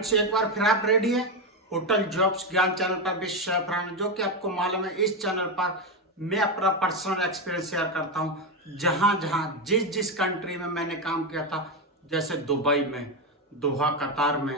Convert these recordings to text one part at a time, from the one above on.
Friends, एक बार फिर आप रेडी हैं होटल जॉब्स ज्ञान चैनल पर विश्व, जो कि आपको मालूम है इस चैनल पर मैं अपना पर्सनल एक्सपीरियंस शेयर करता हूं। जहां जहां जिस जिस कंट्री में मैंने काम किया था, जैसे दुबई में, दोहा कतार में,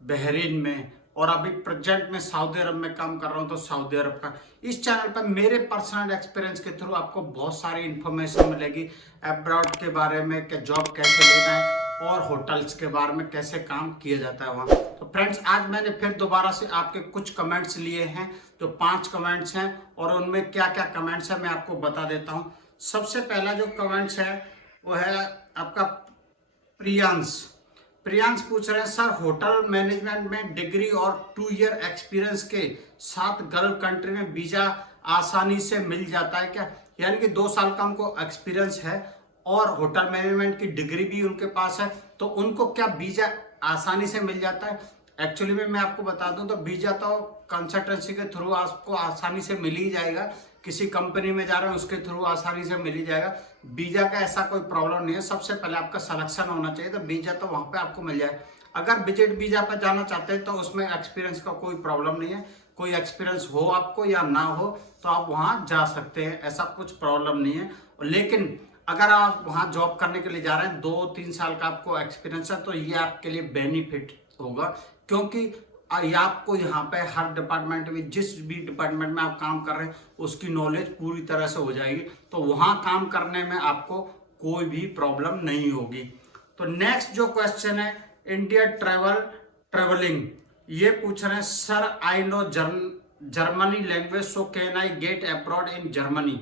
बहरीन में, और अभी प्रेजेंट में सऊदी अरब में काम कर रहा हूं, तो सऊदी अरब का इस चैनल पर मेरे पर्सनल एक्सपीरियंस के थ्रू आपको बहुत सारी इंफॉर्मेशन मिलेगी अब्रॉड के बारे में कि जॉब कैसे लेना है और होटल्स के बारे में कैसे काम किया जाता है वहाँ। तो फ्रेंड्स, आज मैंने फिर दोबारा से आपके कुछ कमेंट्स लिए हैं, जो 5 कमेंट्स हैं, और उनमें क्या क्या कमेंट्स हैं मैं आपको बता देता हूँ। सबसे पहला जो कमेंट्स है वो है आपका प्रियांश। प्रियांश पूछ रहे हैं, सर होटल मैनेजमेंट में डिग्री और 2 ईयर एक्सपीरियंस के साथ गल्फ कंट्री में वीजा आसानी से मिल जाता है क्या? यानी कि 2 साल का हमको एक्सपीरियंस है और होटल मैनेजमेंट की डिग्री भी उनके पास है, तो उनको क्या वीजा आसानी से मिल जाता है? एक्चुअली में मैं आपको बता दूं तो वीजा तो कंसल्टेंसी के थ्रू आपको आसानी से मिल ही जाएगा। किसी कंपनी में जा रहे हैं उसके थ्रू आसानी से मिल ही जाएगा। वीजा का ऐसा कोई प्रॉब्लम नहीं है। सबसे पहले आपका सिलेक्शन होना चाहिए, तो वीजा तो वहां पे आपको मिल जाए। अगर विजिट वीजा पर जाना चाहते हैं तो उसमें एक्सपीरियंस का कोई प्रॉब्लम नहीं है। कोई एक्सपीरियंस हो आपको या ना हो तो आप वहां जा सकते हैं, ऐसा कुछ प्रॉब्लम नहीं है। लेकिन अगर आप वहां जॉब करने के लिए जा रहे हैं, 2-3 साल का आपको एक्सपीरियंस है, तो ये आपके लिए बेनिफिट होगा, क्योंकि ये आपको यहाँ पे हर डिपार्टमेंट में, जिस भी डिपार्टमेंट में आप काम कर रहे हैं उसकी नॉलेज पूरी तरह से हो जाएगी, तो वहां काम करने में आपको कोई भी प्रॉब्लम नहीं होगी। तो नेक्स्ट जो क्वेश्चन है, इंडिया ट्रेवलिंग, ये पूछ रहे हैं, sir I know Germany language, so can I get abroad in Germany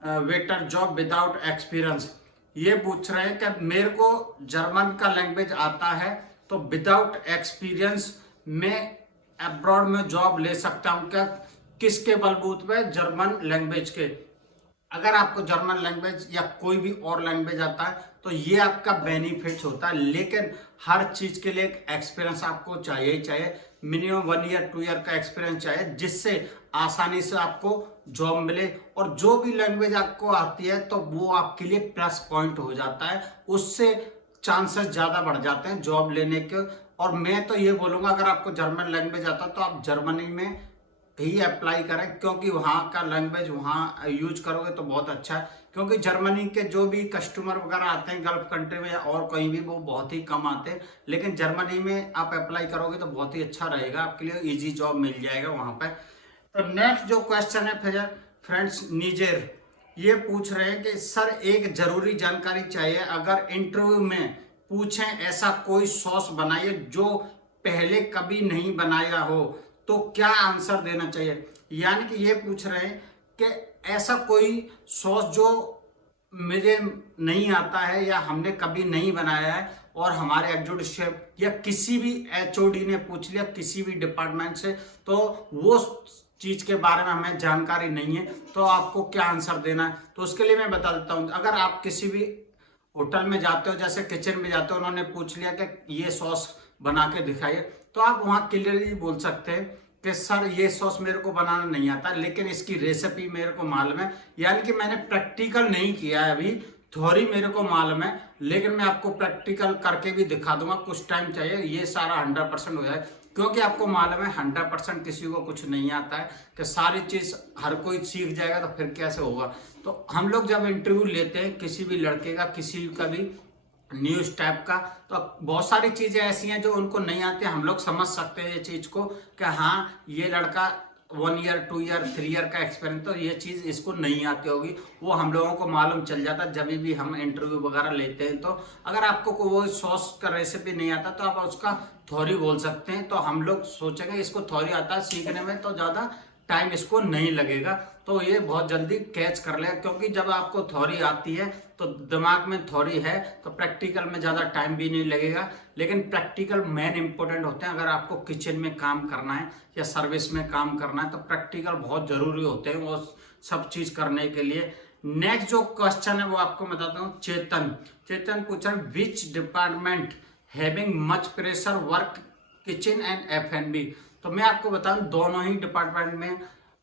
waiter job without experience. ये पूछ रहे हैं कि मेरे को जर्मन का लैंग्वेज आता है, तो विदाउट एक्सपीरियंस मैं अब्रॉड में जॉब ले सकता हूं क्या? किसके बलबूते पे? जर्मन लैंग्वेज के। अगर आपको जर्मन लैंग्वेज या कोई भी और लैंग्वेज आता है तो ये आपका बेनिफिट होता है, लेकिन हर चीज के लिए एक एक्सपीरियंस आपको चाहिए ही चाहिए। मिनिमम 1 ईयर 2 ईयर का एक्सपीरियंस चाहिए, जिससे आसानी से आपको जॉब मिले। और जो भी लैंग्वेज आपको आती है तो वो आपके लिए प्लस पॉइंट हो जाता है, उससे चांसेस ज्यादा बढ़ जाते हैं जॉब लेने के। और मैं तो ये बोलूंगा, अगर आपको जर्मन लैंग्वेज आता है तो आप जर्मनी में ही अप्लाई करें, क्योंकि वहाँ का लैंग्वेज वहाँ यूज करोगे तो बहुत अच्छा है। क्योंकि जर्मनी के जो भी कस्टमर वगैरह आते हैं गल्फ कंट्री में या और कहीं भी, वो बहुत ही कम आते हैं, लेकिन जर्मनी में आप अप्लाई करोगे तो बहुत ही अच्छा रहेगा, आपके लिए इजी जॉब मिल जाएगा वहाँ पे। तो नेक्स्ट जो क्वेश्चन है फिर फ्रेंड्स, नीजेर, ये पूछ रहे हैं कि सर एक जरूरी जानकारी चाहिए, अगर इंटरव्यू में पूछें ऐसा कोई सॉस बनाइए जो पहले कभी नहीं बनाया हो, तो क्या आंसर देना चाहिए? यानी कि ये पूछ रहे हैं कि ऐसा कोई सॉस जो मुझे नहीं आता है या हमने कभी नहीं बनाया है, और हमारे एग्जीक्यूटिव शेफ या किसी भी एचओडी ने पूछ लिया किसी भी डिपार्टमेंट से, तो वो चीज के बारे में हमें जानकारी नहीं है, तो आपको क्या आंसर देना है? तो उसके लिए मैं बता देता हूँ। अगर आप किसी भी होटल में जाते हो, जैसे किचन में जाते हो, उन्होंने पूछ लिया कि ये सॉस बना के दिखाइए, तो आप वहां क्लियरली बोल सकते हैं कि सर ये सॉस मेरे को बनाना नहीं आता, लेकिन इसकी रेसिपी मेरे को मालूम है। यानी कि मैंने प्रैक्टिकल नहीं किया है, अभी थ्योरी मेरे को मालूम है, लेकिन मैं आपको प्रैक्टिकल करके भी दिखा दूंगा। कुछ टाइम चाहिए, ये सारा 100% हो जाए, क्योंकि आपको मालूम है 100% किसी को कुछ नहीं आता है कि सारी चीज हर कोई सीख जाएगा तो फिर कैसे होगा। तो हम लोग जब इंटरव्यू लेते हैं किसी भी लड़के का, किसी का भी न्यूज टाइप का, तो बहुत सारी चीजें ऐसी हैं जो उनको नहीं आती, हम लोग समझ सकते हैं ये चीज को कि हाँ ये लड़का 1 ईयर 2 ईयर 3 ईयर का एक्सपीरियंस, तो ये चीज इसको नहीं आती होगी, वो हम लोगों को मालूम चल जाता जब भी हम इंटरव्यू वगैरह लेते हैं। तो अगर आपको वो सॉस का रेसिपी नहीं आता तो आप उसका थ्योरी बोल सकते हैं, तो हम लोग सोचेंगे इसको थ्योरी आता है, सीखने में तो ज्यादा टाइम इसको नहीं लगेगा, तो ये बहुत जल्दी कैच कर लेगा। क्योंकि जब आपको थ्योरी आती है तो दिमाग में थ्योरी है, तो प्रैक्टिकल में ज्यादा टाइम भी नहीं लगेगा। लेकिन प्रैक्टिकल मेन इंपॉर्टेंट होते हैं। अगर आपको किचन में काम करना है या सर्विस में काम करना है तो प्रैक्टिकल बहुत जरूरी होते हैं वो सब चीज करने के लिए। नेक्स्ट जो क्वेश्चन है वो आपको बताता हूँ। चेतन पूछा, which department having much pressure work, kitchen and F&B? तो मैं आपको बताऊं दोनों ही डिपार्टमेंट में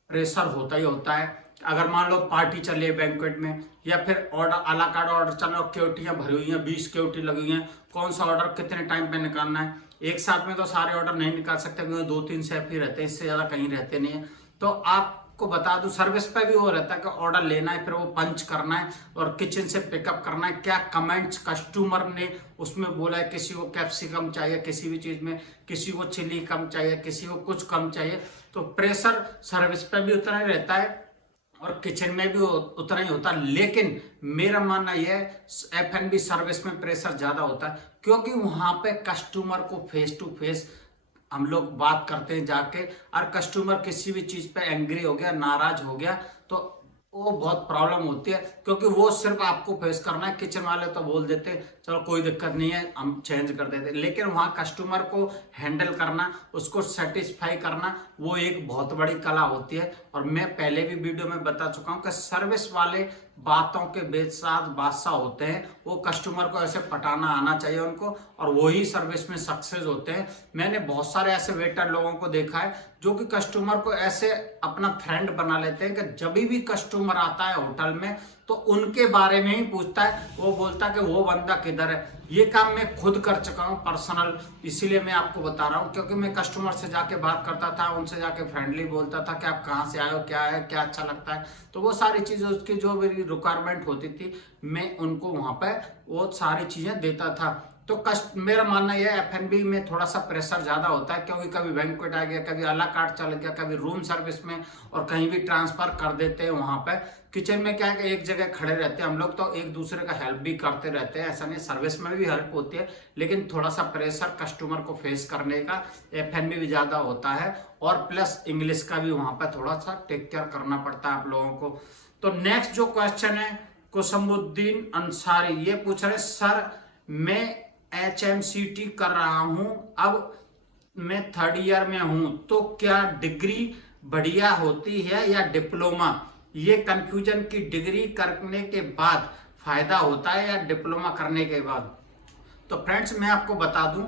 प्रेशर होता ही होता है। अगर मान लो पार्टी चल रही है बैंक्वेट में, या फिर ऑर्डर अला कार्ड ऑर्डर चल रहा है, क्यूटियाँ भरी हुई हैं, 20 क्यूटी लगी हुई हैं, कौन सा ऑर्डर कितने टाइम पे निकालना है। एक साथ में तो सारे ऑर्डर नहीं निकाल सकते क्योंकि 2-3 शेफ ही रहते हैं, इससे ज़्यादा कहीं रहते नहीं है। तो आपको बता दूं सर्विस पे भी वो रहता है कि ऑर्डर लेना है, फिर वो पंच करना है और किचन से पिकअप करना है। क्या कमेंट्स कस्टमर ने उसमें बोला है, किसी को कैप्सिकम चाहिए, किसी भी चीज़ में किसी को चिली कम चाहिए, किसी को कुछ कम चाहिए, तो प्रेशर सर्विस पे भी उतना ही रहता है और किचन में भी उतना ही होता है। लेकिन मेरा मानना यह है F&B सर्विस में प्रेशर ज़्यादा होता है, क्योंकि वहाँ पे कस्टमर को फेस टू फेस हम लोग बात करते हैं जाके, और कस्टमर किसी भी चीज़ पे एंग्री हो गया, नाराज हो गया, तो वो बहुत प्रॉब्लम होती है, क्योंकि वो सिर्फ आपको फेस करना है। किचन वाले तो बोल देते चलो कोई दिक्कत नहीं है, हम चेंज कर देते, लेकिन वहाँ कस्टमर को हैंडल करना, उसको सेटिस्फाई करना, वो एक बहुत बड़ी कला होती है। और मैं पहले भी वीडियो में बता चुका हूँ कि सर्विस वाले बातों के बादशाह होते हैं। वो कस्टमर को ऐसे पटाना आना चाहिए उनको, और वही सर्विस में सक्सेस होते हैं। मैंने बहुत सारे ऐसे वेटर लोगों को देखा है जो कि कस्टमर को ऐसे अपना फ्रेंड बना लेते हैं कि जब भी कस्टमर आता है होटल में तो उनके बारे में ही पूछता है, वो बोलता है कि वो बंदा किधर है। ये काम मैं खुद कर चुका हूँ पर्सनल, इसीलिए मैं आपको बता रहा हूँ, क्योंकि मैं कस्टमर से जाके बात करता था, उनसे जाके फ्रेंडली बोलता था कि आप कहाँ से आए हो, क्या है, क्या अच्छा लगता है। तो वो सारी चीज़ें उसकी जो मेरी रिक्वायरमेंट होती थी मैं उनको वहाँ पे वो सारी चीज़ें देता था। तो मेरा मानना यह है F&B में थोड़ा सा प्रेशर ज़्यादा होता है, क्योंकि कभी बैंक्वेट आ गया, कभी अला कार्ड चल गया, कभी रूम सर्विस में, और कहीं भी ट्रांसफ़र कर देते हैं वहाँ पे। किचन में क्या है कि एक जगह खड़े रहते हैं हम लोग, तो एक दूसरे का हेल्प भी करते रहते हैं, ऐसा नहीं, सर्विस में भी हेल्प होती है, लेकिन थोड़ा सा प्रेशर कस्टमर को फेस करने का F&B भी ज़्यादा होता है, और प्लस इंग्लिश का भी वहाँ पर थोड़ा सा टेक केयर करना पड़ता है आप लोगों को। तो नेक्स्ट जो क्वेश्चन है कुसमुद्दीन अंसारी, ये पूछ रहे सर मैं HMCT कर रहा हूं, अब मैं 3rd ईयर में हूं, तो क्या डिग्री बढ़िया होती है या डिप्लोमा? ये कंफ्यूजन की डिग्री करने के बाद फायदा होता है या डिप्लोमा करने के बाद? तो फ्रेंड्स मैं आपको बता दूं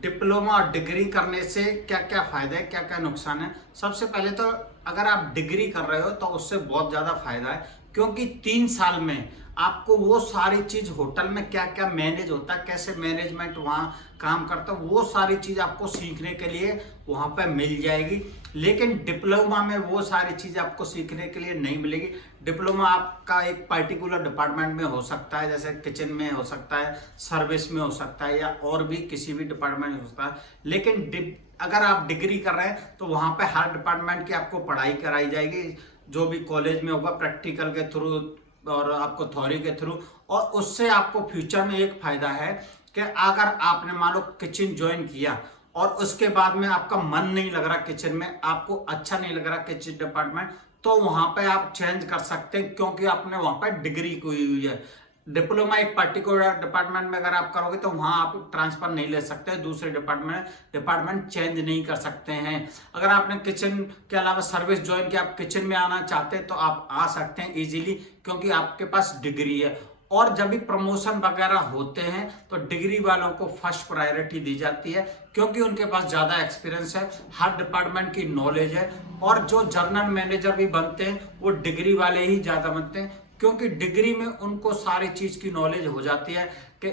डिप्लोमा और डिग्री करने से क्या क्या फायदा है, क्या क्या नुकसान है। सबसे पहले तो अगर आप डिग्री कर रहे हो तो उससे बहुत ज़्यादा फायदा है, क्योंकि 3 साल में आपको वो सारी चीज़ होटल में क्या क्या मैनेज होता है, कैसे मैनेजमेंट वहाँ काम करता है, वो सारी चीज़ आपको सीखने के लिए वहाँ पे मिल जाएगी। लेकिन डिप्लोमा में वो सारी चीज़ आपको सीखने के लिए नहीं मिलेगी। डिप्लोमा आपका एक पर्टिकुलर डिपार्टमेंट में हो सकता है, जैसे किचन में हो सकता है, सर्विस में हो सकता है, या और भी किसी भी डिपार्टमेंट में हो सकता है। लेकिन अगर आप डिग्री कर रहे हैं तो वहाँ पे हर डिपार्टमेंट की आपको पढ़ाई कराई जाएगी, जो भी कॉलेज में होगा, प्रैक्टिकल के थ्रू और आपको थ्योरी के थ्रू। और उससे आपको फ्यूचर में एक फायदा है कि अगर आपने मान लो किचन ज्वाइन किया और उसके बाद में आपका मन नहीं लग रहा किचन में, आपको अच्छा नहीं लग रहा किचन डिपार्टमेंट, तो वहां पे आप चेंज कर सकते हैं, क्योंकि आपने वहां पर डिग्री की हुई है। डिप्लोमा एक पर्टिकुलर डिपार्टमेंट में अगर आप करोगे तो वहां आप ट्रांसफर नहीं ले सकते, दूसरे डिपार्टमेंट चेंज नहीं कर सकते हैं। अगर आपने किचन के अलावा सर्विस ज्वाइन किया, आप किचन में आना चाहते हैं तो आप आ सकते हैं इजीली, क्योंकि आपके पास डिग्री है। और जब भी प्रमोशन वगैरह होते हैं तो डिग्री वालों को फर्स्ट प्रायोरिटी दी जाती है, क्योंकि उनके पास ज़्यादा एक्सपीरियंस है, हर डिपार्टमेंट की नॉलेज है। और जो जनरल मैनेजर भी बनते हैं वो डिग्री वाले ही ज़्यादा बनते हैं, क्योंकि डिग्री में उनको सारी चीज़ की नॉलेज हो जाती है कि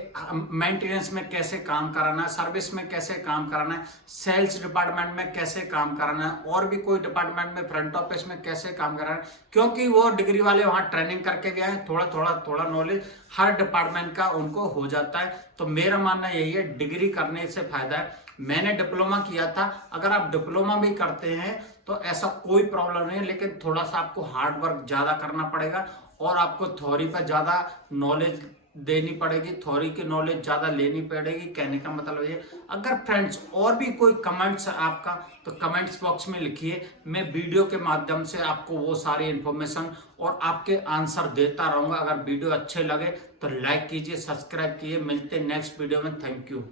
मेंटेनेंस में कैसे काम कराना है, सर्विस में कैसे काम कराना है, सेल्स डिपार्टमेंट में कैसे काम कराना है, और भी कोई डिपार्टमेंट में फ्रंट ऑफिस में कैसे काम कराना है, क्योंकि वो डिग्री वाले वहाँ ट्रेनिंग करके भी आए, थोड़ा नॉलेज हर डिपार्टमेंट का उनको हो जाता है। तो मेरा मानना यही है डिग्री करने से फायदा है। मैंने डिप्लोमा किया था, अगर आप डिप्लोमा भी करते हैं तो ऐसा कोई प्रॉब्लम नहीं है, लेकिन थोड़ा सा आपको हार्ड वर्क ज़्यादा करना पड़ेगा और आपको थ्योरी पर ज़्यादा नॉलेज देनी पड़ेगी, थ्योरी की नॉलेज ज़्यादा लेनी पड़ेगी। कहने का मतलब ये, अगर फ्रेंड्स और भी कोई कमेंट्स है आपका तो कमेंट्स बॉक्स में लिखिए, मैं वीडियो के माध्यम से आपको वो सारी इन्फॉर्मेशन और आपके आंसर देता रहूँगा। अगर वीडियो अच्छे लगे तो लाइक कीजिए, सब्सक्राइब कीजिए। मिलते हैं नेक्स्ट वीडियो में। Thank you.